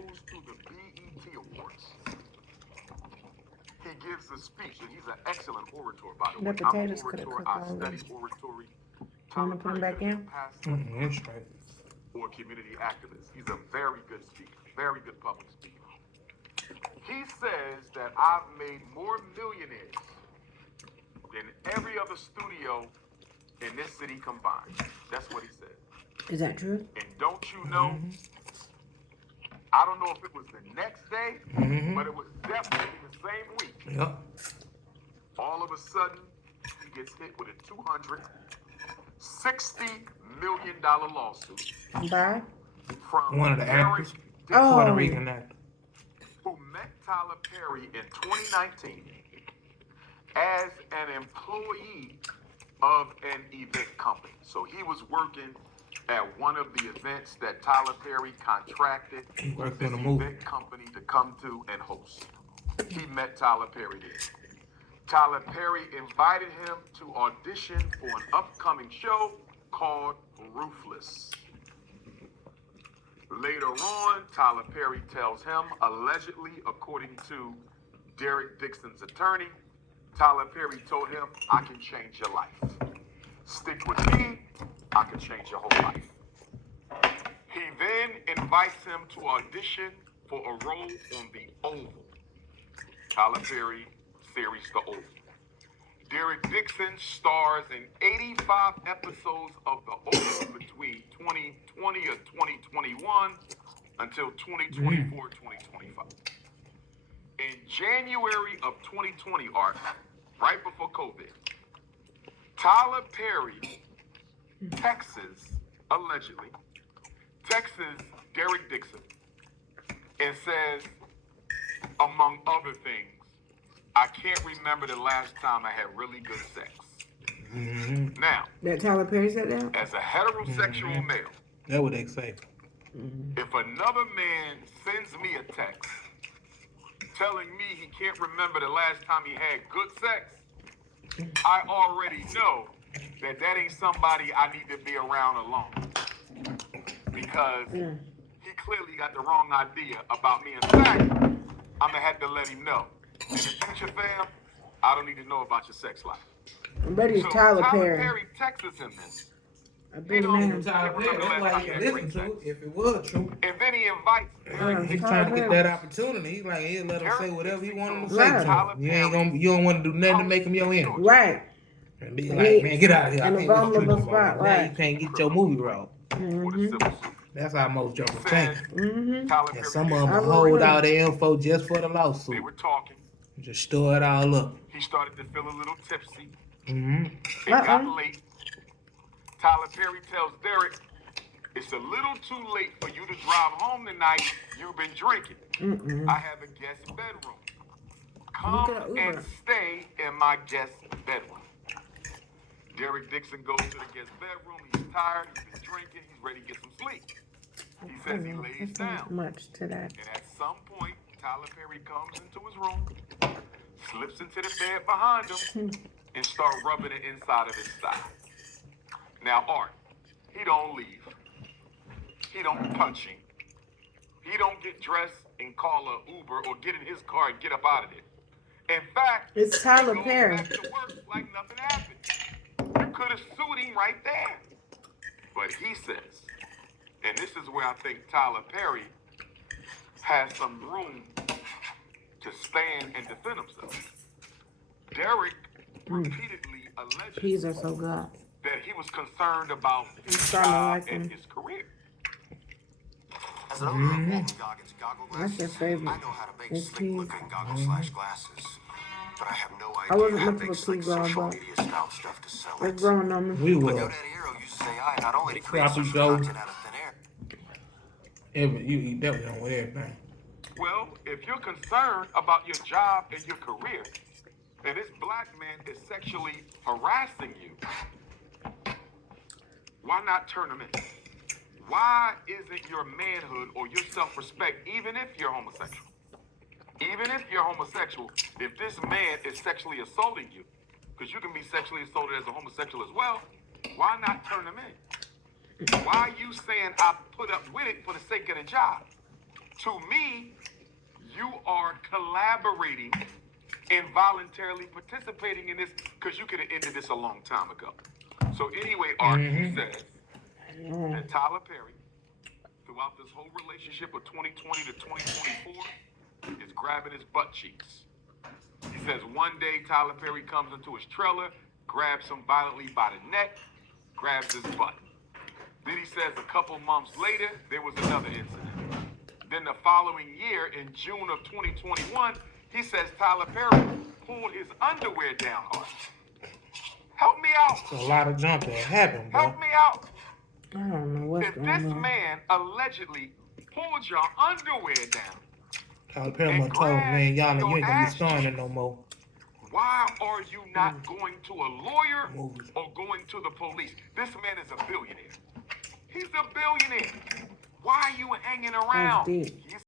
goes to the BET Awards. He gives a speech, and he's an excellent orator, by the way. The I'm an potatoes could have orator. cooked I already. study oratory. You Tyler want to put them Perry back could have in? been a pastor That's right. or a community activist. He's a very good speaker, very good public speaker. He says that I've made more millionaires than every other studio in this city combined. That's what he said. Is that true? And don't you know, I don't know if it was the next day, but it was definitely the same week. Yep. All of a sudden, he gets hit with a $260 million lawsuit Bye. from One of the Derek actors. Oh. Puerto Rican actor. who met Tyler Perry in 2019 as an employee of an event company. So he was working at one of the events that Tyler Perry contracted He worked this on a movie. event company to come to and host. He met Tyler Perry there. Tyler Perry invited him to audition for an upcoming show called Ruthless. Later on, Tyler Perry tells him, allegedly, according to Derek Dixon's attorney, Tyler Perry told him, I can change your life. Stick with me, I can change your whole life. He then invites him to audition for a role on The Oval. Tyler Perry series The Oval. Derek Dixon stars in 85 episodes of The Oval between 2020 or 2021 until 2024-2025. In January of 2020, Art, right before COVID, Tyler Perry allegedly texts Derek Dixon and says, among other things, I can't remember the last time I had really good sex. Now, That Tyler Perry said that? as a heterosexual male, That's what they say. if another man sends me a text telling me he can't remember the last time he had good sex, I already know that ain't somebody I need to be around alone. Because he clearly got the wrong idea about me. In fact, I'm gonna have to let him know. In the future, fam, I don't need to know about your sex life. I bet it's So Tyler Tyler Perry. Perry texts him this. I bet Tyler Tyler Perry, that's why you can listen to it if it was true. And then he invites Derek He's Dixon. trying to get that opportunity. He's like, he'll let him say whatever he want him to say Right. to him. You don't want to do nothing to make him your enemy. Right. And be like, man, get out of here. I In a can't listen to you no vulnerable more. spot, Now right. you can't get your movie role. For the civil suit. That's how most jokers Says think. Tyler And Perry some of did. them I hold agree. all their info just for the They lawsuit. were talking. Just store it all up. He started to feel a little tipsy. Mm-hmm. It got late. Tyler Perry tells Derek, it's a little too late for you to drive home tonight. You've been drinking. I have a guest bedroom. Come Look at Uber. and stay in my guest bedroom. Derek Dixon goes to the guest bedroom. He's tired. He's been drinking. He's ready to get some sleep. He says he lays That's not down. much to that. And at some point, Tyler Perry comes into his room, slips into the bed behind him, and starts rubbing the inside of his thigh. Now, Art, he don't leave. He don't touch him. He don't get dressed and call an Uber or get in his car and get up out of it. In fact, It's Tyler he goes Perry. back to work like nothing happened. You could have sued him right there. But he says, and this is where I think Tyler Perry has some room to stand and defend himself. Derek repeatedly alleged Peas are so good. that he was concerned about his starting to job like and them. his career. As an owner of Walton Goggins goggle That's your glasses, favorite. I know how to make It's slick-looking goggles/glasses. But I have no I idea wasn't how looking big for slick peas growing social up. media style stuff to sell They're it. growing on me. We My will. Daddy Hero used to say I not only to create Sloppy social Joe. content out of thin air. You eat that one with everything. Well, if you're concerned about your job and your career, and this black man is sexually harassing you, why not turn him in? Why isn't your manhood or your self-respect, even if you're homosexual, if this man is sexually assaulting you, because you can be sexually assaulted as a homosexual as well, why not turn him in? Why are you saying I put up with it for the sake of the job? To me, you are collaborating and voluntarily participating in this because you could have ended this a long time ago. So anyway, Art, he says that Tyler Perry, throughout this whole relationship of 2020 to 2024, is grabbing his butt cheeks. He says one day Tyler Perry comes into his trailer, grabs him violently by the neck, grabs his butt. Then he says a couple months later, there was another incident. Then the following year, in June of 2021, he says Tyler Perry pulled his underwear down hard. Help me out. A lot of junk that happened, bro. Help me out. I don't know what's If going this on. man allegedly pulled your underwear down, Tyler Perry must told him, man, y'all know you ain't gonna be starring it no more. why are you not going to a lawyer or going to the police? This man is a billionaire. He's a billionaire. Why are you hanging around? That's deep. He's